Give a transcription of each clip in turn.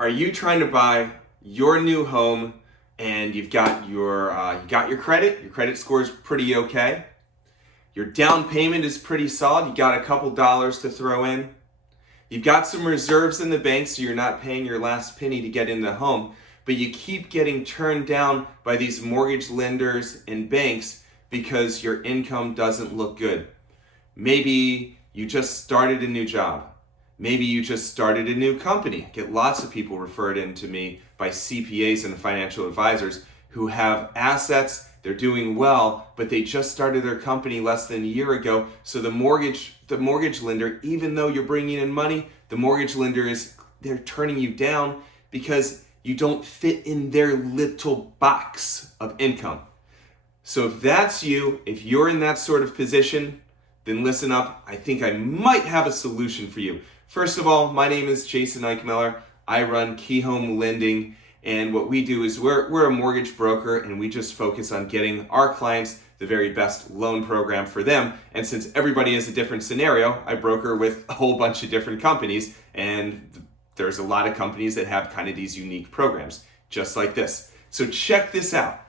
Are you trying to buy your new home and you've got your credit score is pretty okay? Your down payment is pretty solid. You got a couple dollars to throw in. You've got some reserves in the bank so you're not paying your last penny to get in the home, but you keep getting turned down by these mortgage lenders and banks because your income doesn't look good. Maybe you just started a new job. Maybe you just started a new company. I get lots of people referred in to me by CPAs and financial advisors who have assets, they're doing well, but they just started their company less than a year ago. So the mortgage lender, even though you're bringing in money, the mortgage lender they're turning you down because you don't fit in their little box of income. So if that's you, if you're in that sort of position, then listen up. I think I might have a solution for you. First of all, my name is Jason Eichmiller. I run Key Home Lending, and what we do is we're a mortgage broker, and we just focus on getting our clients the very best loan program for them. And since everybody has a different scenario, I broker with a whole bunch of different companies, and there's a lot of companies that have kind of these unique programs, just like this. So check this out.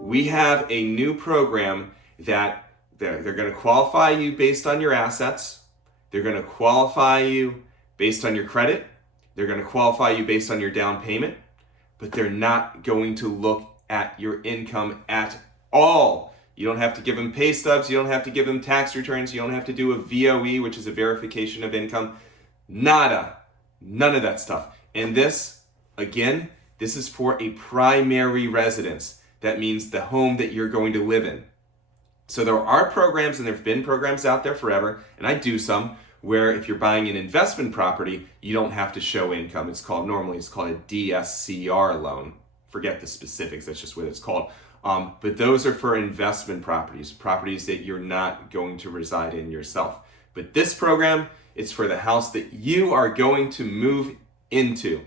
We have a new program that they're going to qualify you based on your assets. They're going to qualify you based on your credit. They're going to qualify you based on your down payment, but they're not going to look at your income at all. You don't have to give them pay stubs. You don't have to give them tax returns. You don't have to do a VOE, which is a verification of income. Nada. None of that stuff. And this, again, this is for a primary residence. That means the home that you're going to live in. So there are programs, and there have been programs out there forever, and I do some, where if you're buying an investment property, you don't have to show income. Normally it's called a DSCR loan. Forget the specifics, that's just what it's called. But those are for investment properties that you're not going to reside in yourself. But this program, it's for the house that you are going to move into.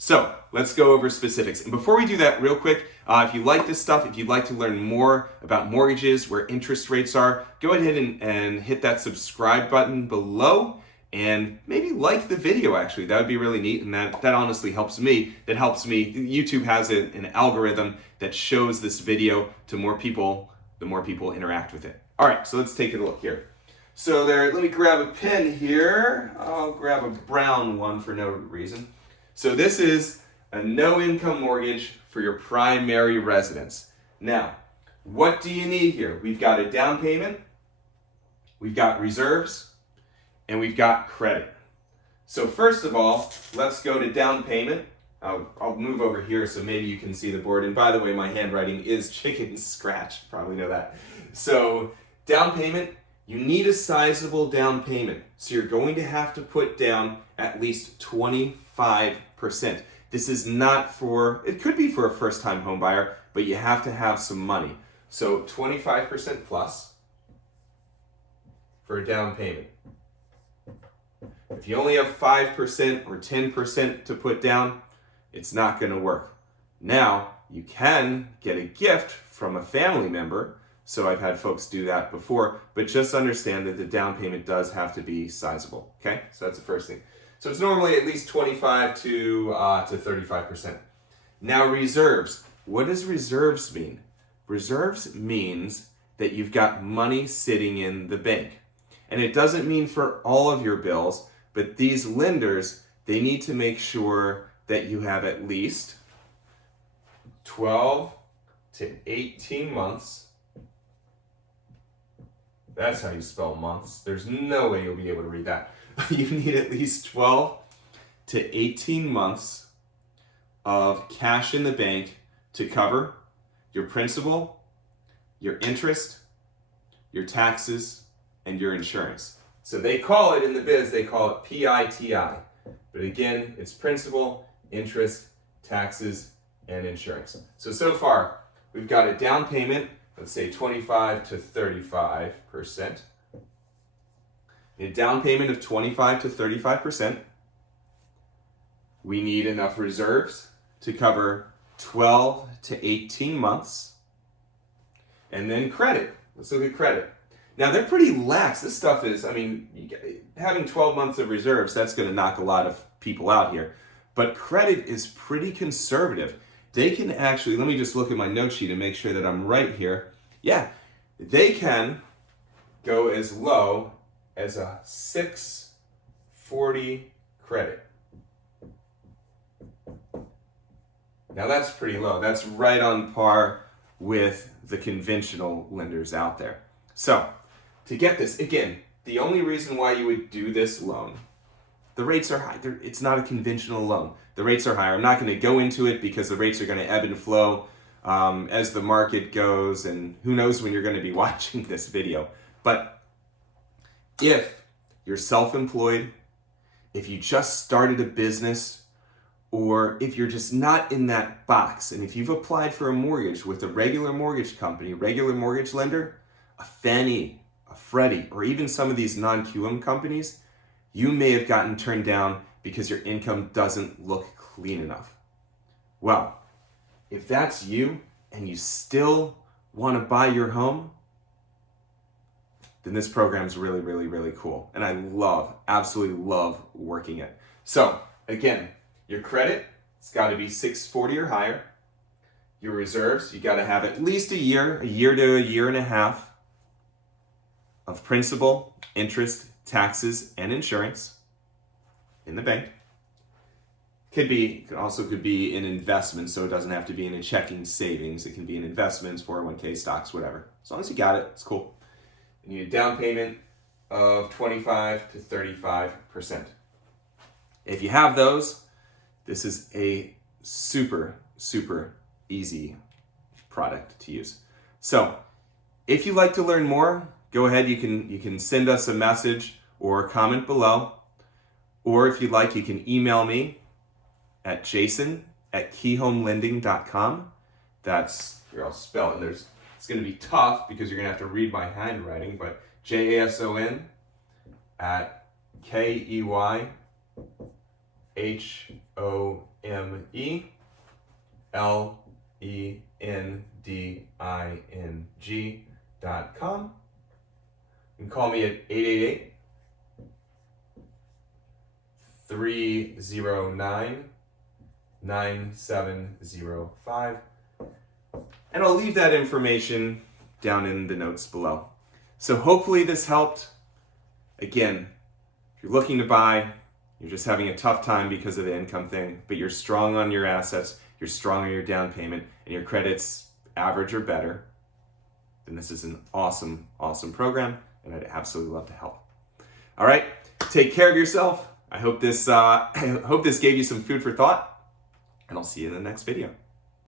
So let's go over specifics. And before we do that, real quick, if you like this stuff, if you'd like to learn more about mortgages, where interest rates are, go ahead and hit that subscribe button below and maybe like the video, actually. That would be really neat, and that honestly helps me. That helps me. YouTube has an algorithm that shows this video to more people, the more people interact with it. All right, so let's take a look here. So let me grab a pen here. I'll grab a brown one for no reason. So this is a no-income mortgage for your primary residence. Now, what do you need here? We've got a down payment, we've got reserves, and we've got credit. So first of all, let's go to down payment. I'll move over here so maybe you can see the board. And by the way, my handwriting is chicken scratch. Probably know that. So down payment, you need a sizable down payment. So you're going to have to put down at least 25%. This is not it could be for a first-time home buyer, but you have to have some money. So 25% plus for a down payment. If you only have 5% or 10% to put down, it's not going to work. Now, you can get a gift from a family member. So I've had folks do that before, but just understand that the down payment does have to be sizable. Okay, so that's the first thing. So it's normally at least 25 to 35%. Now reserves. What does reserves mean? Reserves means that you've got money sitting in the bank. And it doesn't mean for all of your bills, but these lenders, they need to make sure that you have at least 12 to 18 months. That's how you spell months. There's no way you'll be able to read that. You need at least 12 to 18 months of cash in the bank to cover your principal, your interest, your taxes, and your insurance. So they call it in the biz, they call it PITI. But again, it's principal, interest, taxes, and insurance. So far, we've got a down payment, let's say 25 to 35%. A down payment of 25 to 35%. We need enough reserves to cover 12 to 18 months. And then credit. Let's look at credit. Now, they're pretty lax. This stuff is, having 12 months of reserves, that's going to knock a lot of people out here. but credit is pretty conservative. They can actually, let me just look at my note sheet and make sure that I'm right here. Yeah, they can go as low as a 640 credit. Now that's pretty low. That's right on par with the conventional lenders out there. So to get this, again, the only reason why you would do this loan, the rates are high. It's not a conventional loan. The rates are higher. I'm not going to go into it because the rates are going to ebb and flow as the market goes, and who knows when you're going to be watching this video. But if you're self-employed, if you just started a business, or if you're just not in that box, and if you've applied for a mortgage with a regular mortgage company, regular mortgage lender, a Fannie, a Freddie, or even some of these non-QM companies, you may have gotten turned down because your income doesn't look clean enough. Well, if that's you and you still want to buy your home, then this program is really, really, really cool. And I absolutely love working it. So again, your credit, it's got to be 640 or higher. Your reserves, you got to have at least a year to a year and a half of principal, interest, taxes, and insurance in the bank. Could be in investments, so it doesn't have to be in a checking savings. It can be in investments, 401k, stocks, whatever. As long as you got it, it's cool. And you need a down payment of 25 to 35%. If you have those, this is a super, super easy product to use. So if you'd like to learn more, go ahead, you can send us a message or comment below. Or if you'd like, you can email me at jason@keyhomelending.com. That's, here I'll spell it. It's going to be tough because you're going to have to read my handwriting, but JASON@KeyhomeLending.com. You can call me at 888-309-9705. And I'll leave that information down in the notes below. So hopefully this helped. Again, if you're looking to buy, you're just having a tough time because of the income thing, but you're strong on your assets, you're strong on your down payment, and your credit's average or better, then this is an awesome, awesome program, and I'd absolutely love to help. All right, take care of yourself. I hope this gave you some food for thought, and I'll see you in the next video.